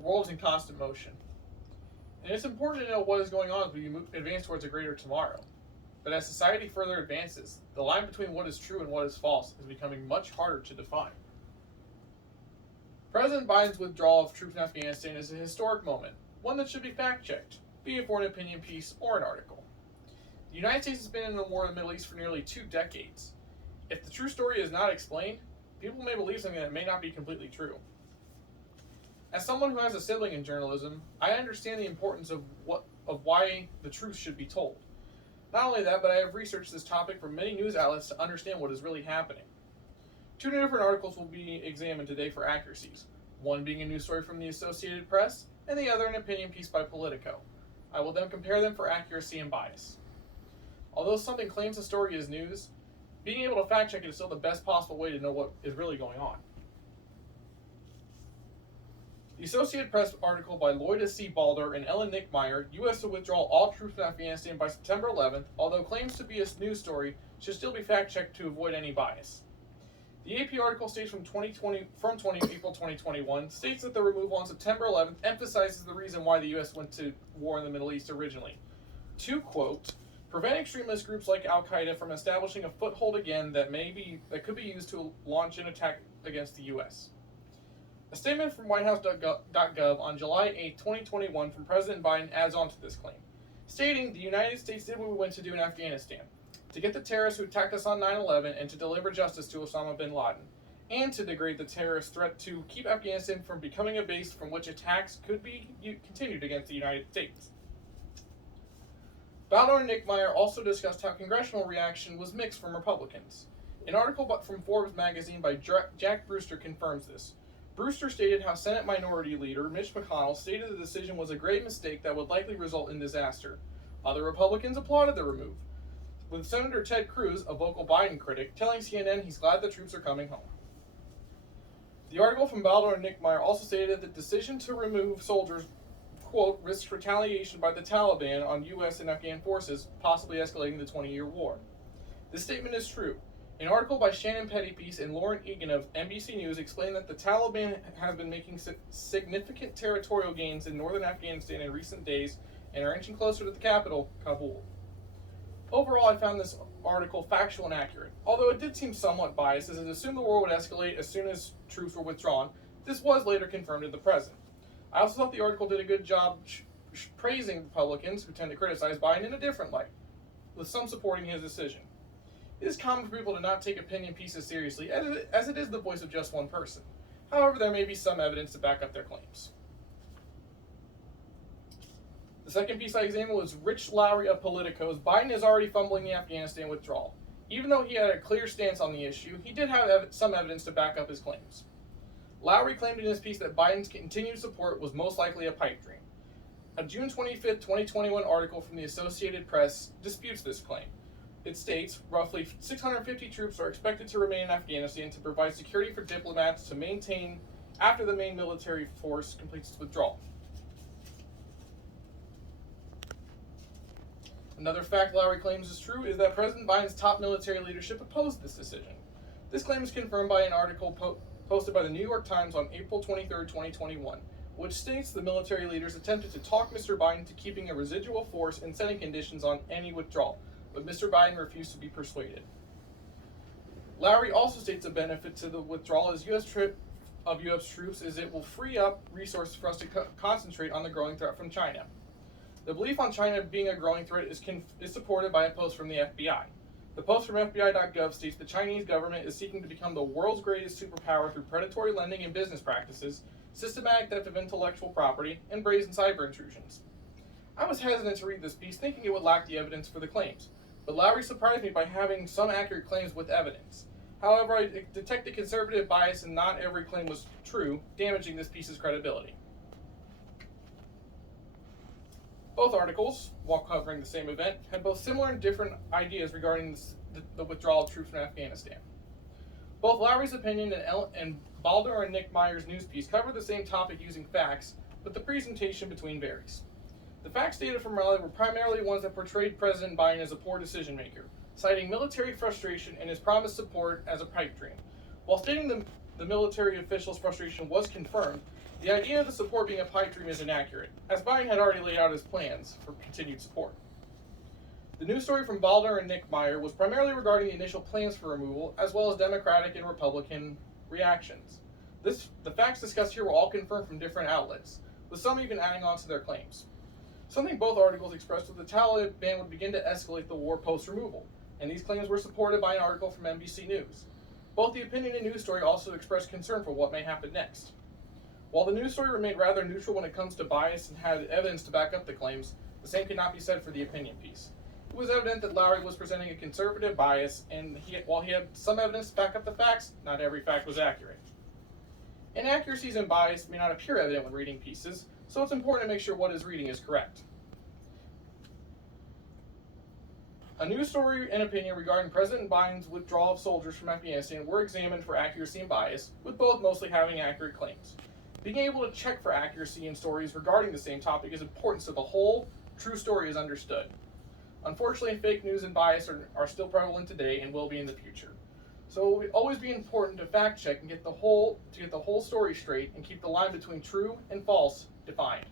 The world is in constant motion. And it's important to know what is going on as we advance towards a greater tomorrow. But as society further advances, the line between what is true and what is false is becoming much harder to define. President Biden's withdrawal of troops in Afghanistan is a historic moment, one that should be fact-checked, be it for an opinion piece or an article. The United States has been in the war in the Middle East for nearly 2 decades. If the true story is not explained, people may believe something that may not be completely true. As someone who has a sibling in journalism, I understand the importance of why the truth should be told. Not only that, but I have researched this topic from many news outlets to understand what is really happening. 2 different articles will be examined today for accuracies, one being a news story from the Associated Press, and the other an opinion piece by Politico. I will then compare them for accuracy and bias. Although something claims a story is news, being able to fact check it is still the best possible way to know what is really going on. The Associated Press article by Lloyd C. Balder and Ellen Nickmeyer, U.S. to withdraw all troops from Afghanistan by September 11th, although claims to be a news story, should still be fact-checked to avoid any bias. The AP article states from April 2021, states that the removal on September 11th emphasizes the reason why the U.S. went to war in the Middle East originally. To quote, prevent extremist groups like Al-Qaeda from establishing a foothold again that could be used to launch an attack against the U.S. A statement from WhiteHouse.gov on July 8, 2021 from President Biden adds on to this claim, stating the United States did what we went to do in Afghanistan, to get the terrorists who attacked us on 9/11 and to deliver justice to Osama bin Laden, and to degrade the terrorist threat to keep Afghanistan from becoming a base from which attacks could be continued against the United States. Balder and Nickmeyer also discussed how congressional reaction was mixed from Republicans. An article from Forbes magazine by Jack Brewster confirms this. Brewster stated how Senate Minority Leader Mitch McConnell stated the decision was a grave mistake that would likely result in disaster. Other Republicans applauded the remove, with Senator Ted Cruz, a vocal Biden critic, telling CNN he's glad the troops are coming home. The article from Balder and Nickmeyer also stated that the decision to remove soldiers, quote, risks retaliation by the Taliban on U.S. and Afghan forces, possibly escalating the 20-year war. This statement is true. An article by Shannon Pettypiece and Lauren Egan of NBC News explained that the Taliban have been making significant territorial gains in northern Afghanistan in recent days and are inching closer to the capital, Kabul. Overall, I found this article factual and accurate, although it did seem somewhat biased as it assumed the war would escalate as soon as troops were withdrawn. This was later confirmed in the present. I also thought the article did a good job praising Republicans, who tend to criticize Biden, in a different light, with some supporting his decision. It is common for people to not take opinion pieces seriously, as it is the voice of just one person. However, there may be some evidence to back up their claims. The second piece I examined was Rich Lowry of Politico's Biden is already fumbling the Afghanistan withdrawal. Even though he had a clear stance on the issue, he did have some evidence to back up his claims. Lowry claimed in his piece that Biden's continued support was most likely a pipe dream. A June 25, 2021 article from the Associated Press disputes this claim. It states, roughly 650 troops are expected to remain in Afghanistan to provide security for diplomats to maintain after the main military force completes its withdrawal. Another fact Lowry claims is true is that President Biden's top military leadership opposed this decision. This claim is confirmed by an article posted by the New York Times on April 23, 2021, which states the military leaders attempted to talk Mr. Biden to keeping a residual force and setting conditions on any withdrawal, but Mr. Biden refused to be persuaded. Lowry also states a benefit to the withdrawal of U.S. troops is it will free up resources for us to concentrate on the growing threat from China. The belief on China being a growing threat is supported by a post from the FBI. The post from FBI.gov states the Chinese government is seeking to become the world's greatest superpower through predatory lending and business practices, systematic theft of intellectual property, and brazen cyber intrusions. I was hesitant to read this piece, thinking it would lack the evidence for the claims, but Lowry surprised me by having some accurate claims with evidence. However, I detected conservative bias and not every claim was true, damaging this piece's credibility. Both articles, while covering the same event, had both similar and different ideas regarding the withdrawal of troops from Afghanistan. Both Lowry's opinion and Balder and Nickmeyer's news piece covered the same topic using facts, but the presentation between varies. The facts stated from Raleigh were primarily ones that portrayed President Biden as a poor decision maker, citing military frustration and his promised support as a pipe dream, while stating the military official's frustration was confirmed, the idea of the support being a pipe dream is inaccurate, as Biden had already laid out his plans for continued support. The news story from Balder and Nick Meyer was primarily regarding the initial plans for removal, as well as Democratic and Republican reactions. The facts discussed here were all confirmed from different outlets, with some even adding on to their claims. Something both articles expressed was the Taliban would begin to escalate the war post-removal, and these claims were supported by an article from NBC News. Both the opinion and news story also expressed concern for what may happen next. While the news story remained rather neutral when it comes to bias and had evidence to back up the claims, the same could not be said for the opinion piece. It was evident that Lowry was presenting a conservative bias, and while he had some evidence to back up the facts, not every fact was accurate. Inaccuracies and bias may not appear evident when reading pieces, so it's important to make sure what is reading is correct. A news story and opinion regarding President Biden's withdrawal of soldiers from Afghanistan were examined for accuracy and bias, with both mostly having accurate claims. Being able to check for accuracy in stories regarding the same topic is important so the whole true story is understood. Unfortunately, fake news and bias are still prevalent today and will be in the future. So it will always be important to fact check and get the whole story straight and keep the line between true and false defined.